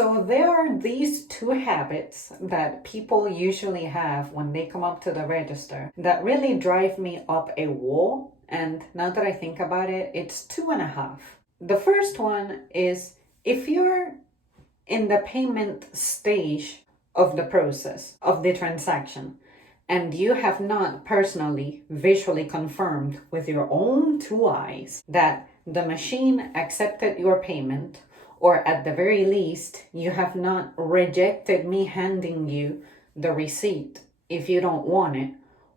So there are these two habits that people usually have when they come up to the register that really drive me up a wall. And now that I think about it, it's two and a half. The first one is if you're in the payment stage of the process of the transaction and you have not personally visually confirmed with your own two eyes that the machine accepted your payment, or at the very least, you have not rejected me handing you the receipt if you don't want it,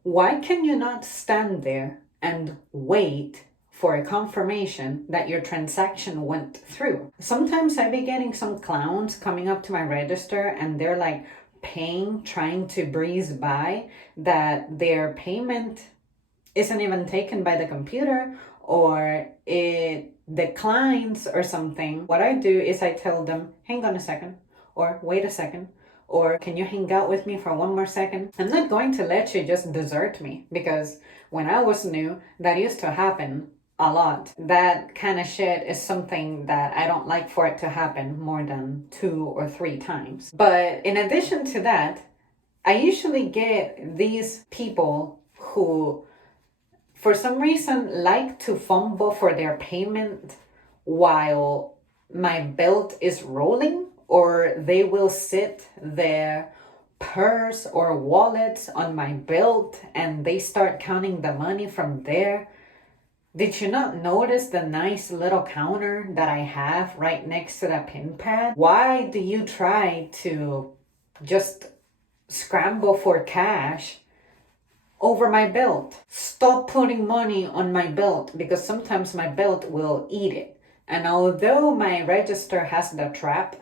why can you not stand there and wait for a confirmation that your transaction went through? Sometimes I be getting some clowns coming up to my register and they're like paying, trying to breeze by, that their payment isn't even taken by the computer or it declines or something. What I do is I tell them, hang on a second, or wait a second, or can you hang out with me for one more second? I'm not going to let you just desert me, because when I was new, that used to happen a lot. That kind of shit is something that I don't like for it to happen more than 2 or 3 times. But in addition to that, I usually get these people who for some reason like to fumble for their payment while my belt is rolling, or they will sit their purse or wallets on my belt and they start counting the money from there. Did you not notice the nice little counter that I have right next to the pin pad? Why do you try to just scramble for cash over my belt? Stop putting money on my belt, because sometimes my belt will eat it. And although my register has the trap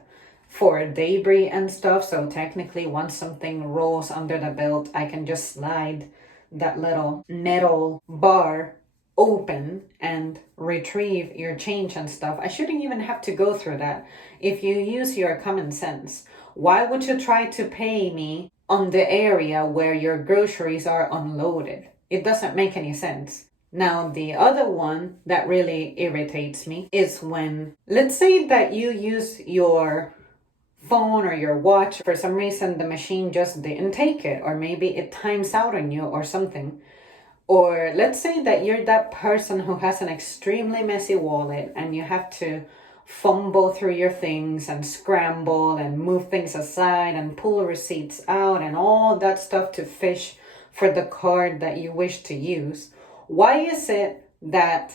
for debris and stuff, so technically once something rolls under the belt, I can just slide that little metal bar open and retrieve your change and stuff. I shouldn't even have to go through that if you use your common sense. Why would you try to pay me on the area where your groceries are unloaded? It doesn't make any sense. Now, the other one that really irritates me is when, let's say that you use your phone or your watch, for some reason the machine just didn't take it, or maybe it times out on you or something. Or let's say that you're that person who has an extremely messy wallet and you have to fumble through your things and scramble and move things aside and pull receipts out and all that stuff to fish for the card that you wish to use. Why is it that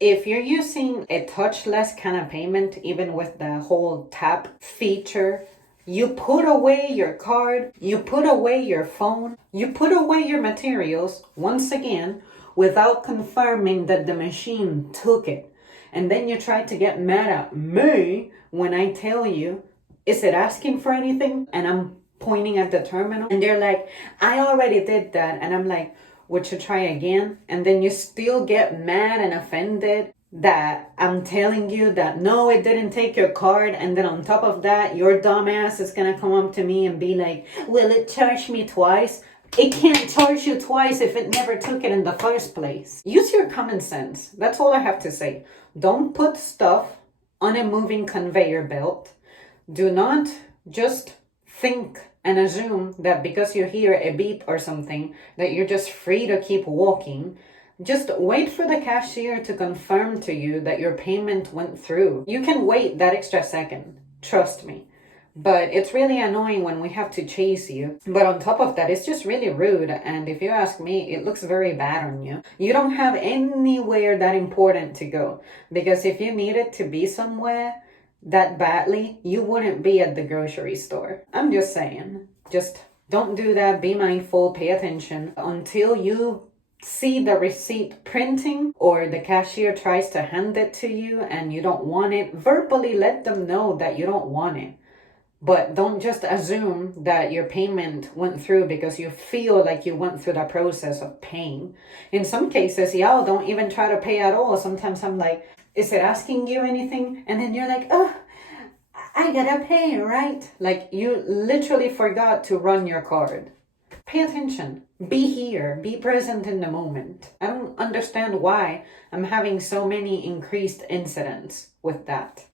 if you're using a touchless kind of payment, even with the whole tap feature, you put away your card, you put away your phone, you put away your materials, once again, without confirming that the machine took it? And then you try to get mad at me when I tell you, is it asking for anything? And I'm pointing at the terminal. And they're like, I already did that. And I'm like, would you try again? And then you still get mad and offended that I'm telling you that no, it didn't take your card. And then on top of that, your dumbass is going to come up to me and be like, will it charge me twice? It can't charge you twice if it never took it in the first place. Use your common sense. That's all I have to say. Don't put stuff on a moving conveyor belt. Do not just think and assume that because you hear a beep or something that you're just free to keep walking. Just wait for the cashier to confirm to you that your payment went through. You can wait that extra second. Trust me. But it's really annoying when we have to chase you. But on top of that, it's just really rude. And if you ask me, it looks very bad on you. You don't have anywhere that important to go. Because if you needed to be somewhere that badly, you wouldn't be at the grocery store. I'm just saying. Just don't do that. Be mindful. Pay attention. Until you see the receipt printing or the cashier tries to hand it to you and you don't want it, verbally let them know that you don't want it. But don't just assume that your payment went through because you feel like you went through the process of paying. In some cases, y'all don't even try to pay at all. Sometimes I'm like, is it asking you anything? And then you're like, oh, I gotta pay, right? Like you literally forgot to run your card. Pay attention. Be here. Be present in the moment. I don't understand why I'm having so many increased incidents with that.